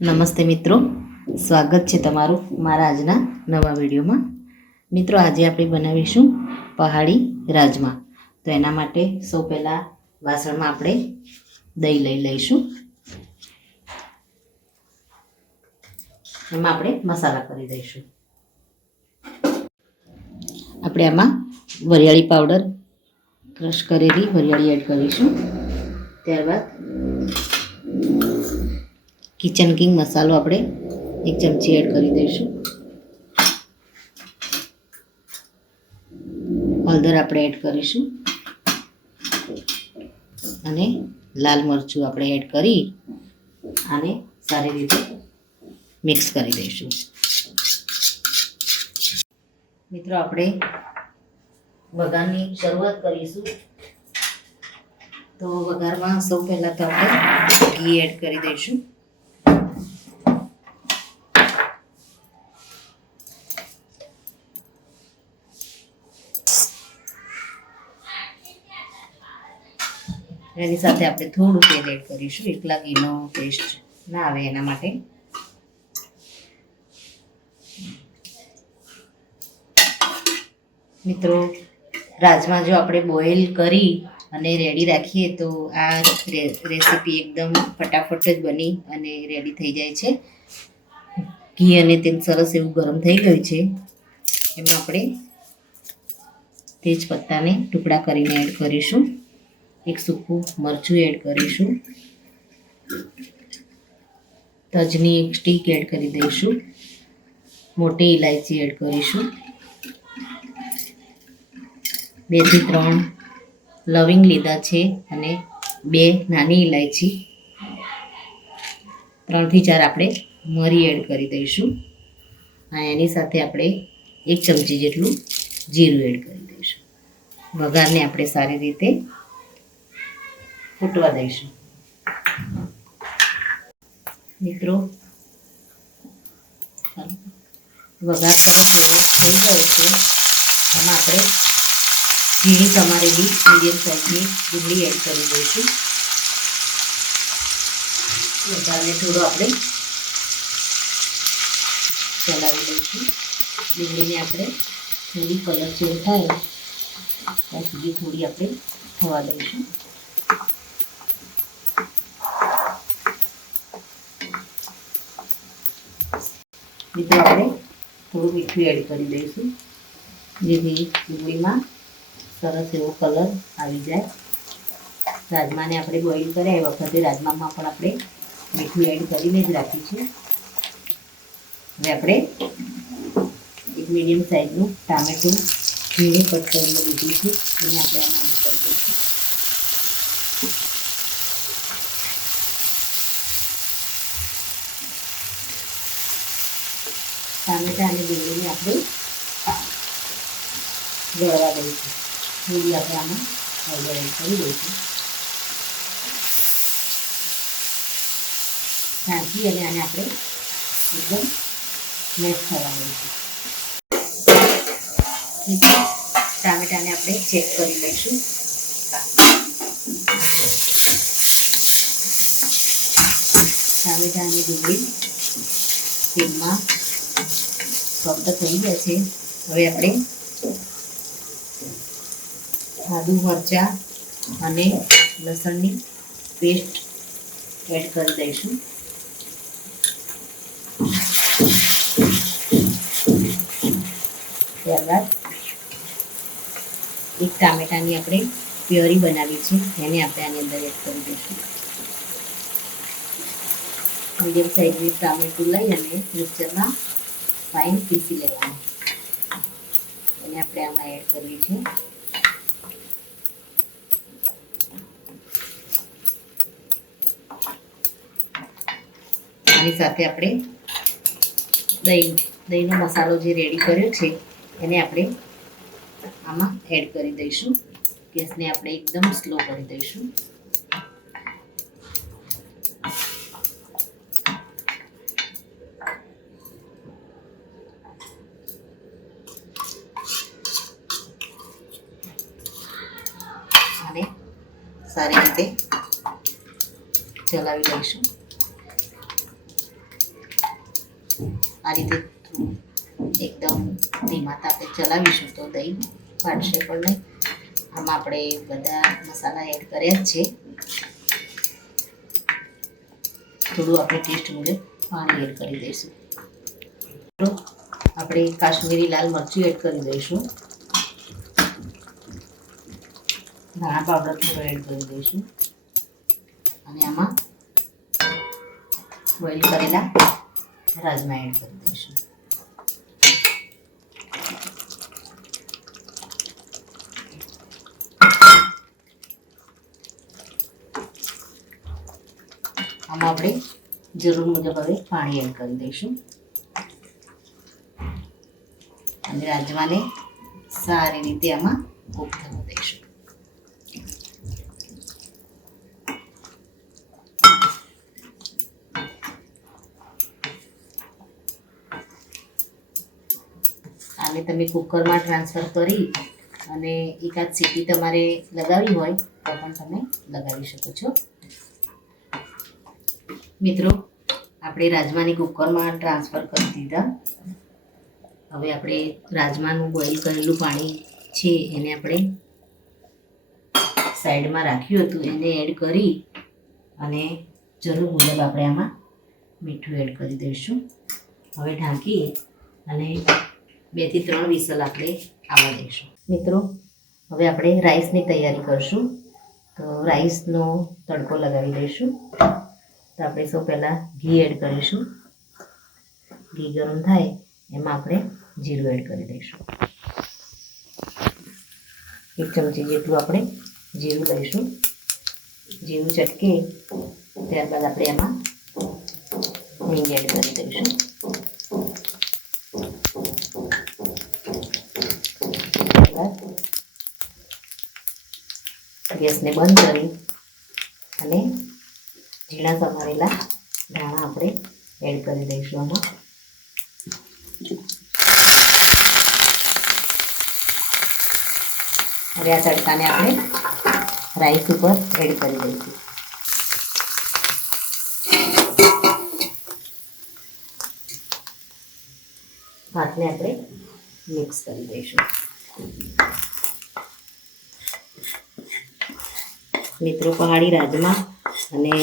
નમસ્તે મિત્રો, સ્વાગત છે તમારું મારા આજના નવા વિડીયોમાં. મિત્રો, આજે આપણે બનાવીશું પહાડી રાજમા. તો એના માટે સૌ પહેલાં વાસણમાં આપણે દહીં લઈ લઈશું. એમાં આપણે મસાલા કરી દઈશું. આપણે આમાં વરિયાળી પાવડર, ક્રશ કરેલી વરિયાળી એડ કરીશું. ત્યારબાદ કિચન કિંગ મસાલો આપણે 1 ચમચી એડ કરી દઈશું. હળદર આપણે એડ કરીશું અને લાલ મરચું આપણે એડ કરી આને સારી રીતે મિક્સ કરી દઈશું. મિત્રો, આપણે વઘારની શરૂઆત કરીશું. તો વઘારમાં સૌ પહેલાં તો આપણે ઘી એડ કરી દઈશું. એની સાથે આપણે થોડું તેલ એડ કરીશું. એકલા ઘીનો ટેસ્ટ ના આવે એના માટે. મિત્રો, રાજમા જો આપણે બોઇલ કરી અને રેડી રાખીએ તો આ રેસીપી એકદમ ફટાફટ જ બની અને રેડી થઈ જાય છે. ઘી અને તેલ સરસ એવું ગરમ થઈ ગયું છે. એમાં આપણે તેજ પત્તાને ટુકડા કરીને એડ કરીશું. 1 સૂકું મરચું એડ કરીશું. તજની 1 સ્ટીક એડ કરી દઈશું. મોટી ઇલાયચી એડ કરીશું. 2 થી 3 લવિંગ લીધા છે અને 2 નાની ઇલાયચી, 3 થી 4 આપણે મરી એડ કરી દઈશું. અને એની સાથે આપણે 1 ચમચી જેટલું જીરું એડ કરી દઈશું. વઘારને આપણે સારી રીતે ફૂટવા દઈશું. મિત્રો, વઘાર સરસ એવો થઈ ગયો છે. એમાં આપણે ઝીણી સમારેલી મીડિયમ સાઈઝની ડુંગળી એડ કરી દઈશું. વઘારને થોડો આપણે ચલાવી દઈશું. ડુંગળીને આપણે થોડી કલર ચેન્જ થાય ત્યાં સુધી થોડી આપણે થવા દઈશું. મિત્રો, આપણે થોડું મીઠું એડ કરી દઈશું જેથી ડુંગળીમાં સરસ એવો કલર આવી જાય. રાજમાને આપણે બોઇલ કર્યા એ વખતે રાજમામાં પણ આપણે મીઠું એડ કરીને જ રાખીશું. હવે આપણે 1 મીડિયમ સાઈઝનું ટામેટું ઝીણું કટ કરીને લીધું છે. એને આપણે આમાં એડ કરી દઈશું. ટામેટા અને ડુંગળીને આપણે ગળવા દઈશું. થોડી આપણે આમાં હળદર એડ કરી દઈશું. નાખી અને આને આપણે એકદમ મેશ થવા દઈશું. ટામેટાને આપણે ચેક કરી લઈશું. ટામેટા અને ડુંગળી તેલમાં સોફ્ટ થઈ ગયા છે. હવે આપણે આદુ, મરચાં અને લસણની પેસ્ટ એડ કરી દઈશું. ત્યારબાદ 1 ટામેટાની આપણે પ્યોરી બનાવી છે એને આપણે આની અંદર એડ કરી દઈશું. મીડિયમ સાઈઝની ટામેટું લઈ અને મિક્સરમાં ફાઇન પીસી લેવાનું. એને આપણે આમાં એડ કરવી છે. આની સાથે આપણે દહીંનો મસાલો જે રેડી કર્યો છે એને આપણે આમાં એડ કરી દઈશું. ગેસને આપણે એકદમ સ્લો કરી દઈશું. અને સારી રીતે ચલાવી લઈશું. આ રીતે થોડું એકદમ ધીમા તાપે ચલાવીશું તો દહીં ફાટશે પણ નહીં. આમાં આપણે બધા મસાલા એડ કર્યા જ છે. થોડું આપણે ટેસ્ટ મુજબ પાણી એડ કરી દઈશું. તો આપણે કાશ્મીરી લાલ મરચું એડ કરી દઈશું. ધાણા પાવડર થોડો એડ કરી દઈશું અને આમાં બોઇલ કરેલા રાજમા એડ કરી દઈશું. આમાં આપણે જરૂર મુજબ હવે પાણી એડ કરી દઈશું અને રાજમાને સારી રીતે આમાં કૂક થવા દઈશું. આને તમે કુકરમાં ટ્રાન્સફર કરી અને એકાદ સીટી તમારે લગાવી હોય તો પણ તમે લગાવી શકો છો. મિત્રો આપણે રાજમાની કુકરમાં ટ્રાન્સફર કરી દીધા. હવે આપણે રાજમાનું બોઇલ કરેલું પાણી છે એને આપણે સાઈડમાં રાખ્યું હતું એને એડ કરી અને જરૂર મુજબ આપણે આમાં મીઠું એડ કરી દઈશું. હવે ઢાંકી અને 2 થી 3 વિસલ આપણે આવવા દઈશું. મિત્રો હવે આપણે રાઈસની તૈયારી કરશું. તો રાઈસનો તડકો લગાવી દઈશું. તો આપણે સૌ પહેલાં ઘી એડ કરીશું. ઘી ગરમ થાય એમાં આપણે જીરું એડ કરી દઈશું. 1 ચમચી જેટલું આપણે જીરું લઈશું. જીરું ચટકે ત્યારબાદ આપણે એમાં હિંગ એડ કરી દઈશું. ગેસને બંધ કરી અને ઝીણા સમારેલા ધાણા આપણે એડ કરી દઈશું આમાં. હવે આ તડકાને આપણે રાઈસ ઉપર એડ કરી દઈશું. ભાતને આપણે મિક્સ કરી દઈશું. મિત્રો પહાડી રાજમા અને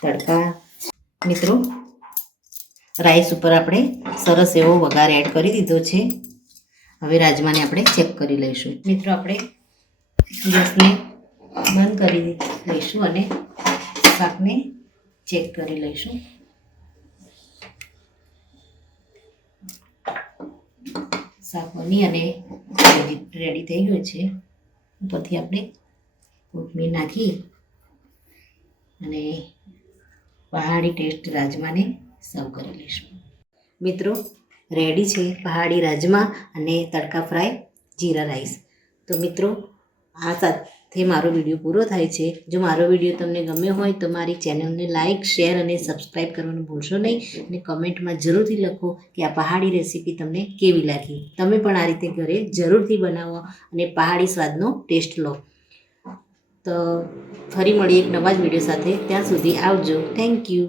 તડકા. મિત્રો રાઈસ ઉપર આપણે સરસ એવો વઘાર એડ કરી દીધો છે. હવે રાજમાને આપણે ચેક કરી લઈશું. મિત્રો આપણે ગેસને બંધ કરી લઈશું અને શાકને ચેક કરી લઈશું. શાક બની અને રેડી થઈ ગયું છે. ઉપરથી આપણે કોથમીર નાખી અને પહાડી ટેસ્ટ રાજમાને સર્વ કરી લઈશું. મિત્રો રેડી છે પહાડી રાજમા અને તડકા ફ્રાય જીરા રાઈસ. તો મિત્રો આ સાથે મારો વિડીયો પૂરો થાય છે. જો મારો વિડીયો તમને ગમ્યો હોય તો મારી ચેનલને લાઇક, શેર અને સબસ્ક્રાઈબ કરવાનું ભૂલશો નહીં. અને કમેન્ટમાં જરૂરથી લખો કે આ પહાડી રેસીપી તમને કેવી લાગી. તમે પણ આ રીતે ઘરે જરૂરથી બનાવો અને પહાડી સ્વાદનો ટેસ્ટ લો. તો ફરી મળીએ એક નવા જ વિડીયો સાથે. ત્યાં સુધી આવજો. Thank you.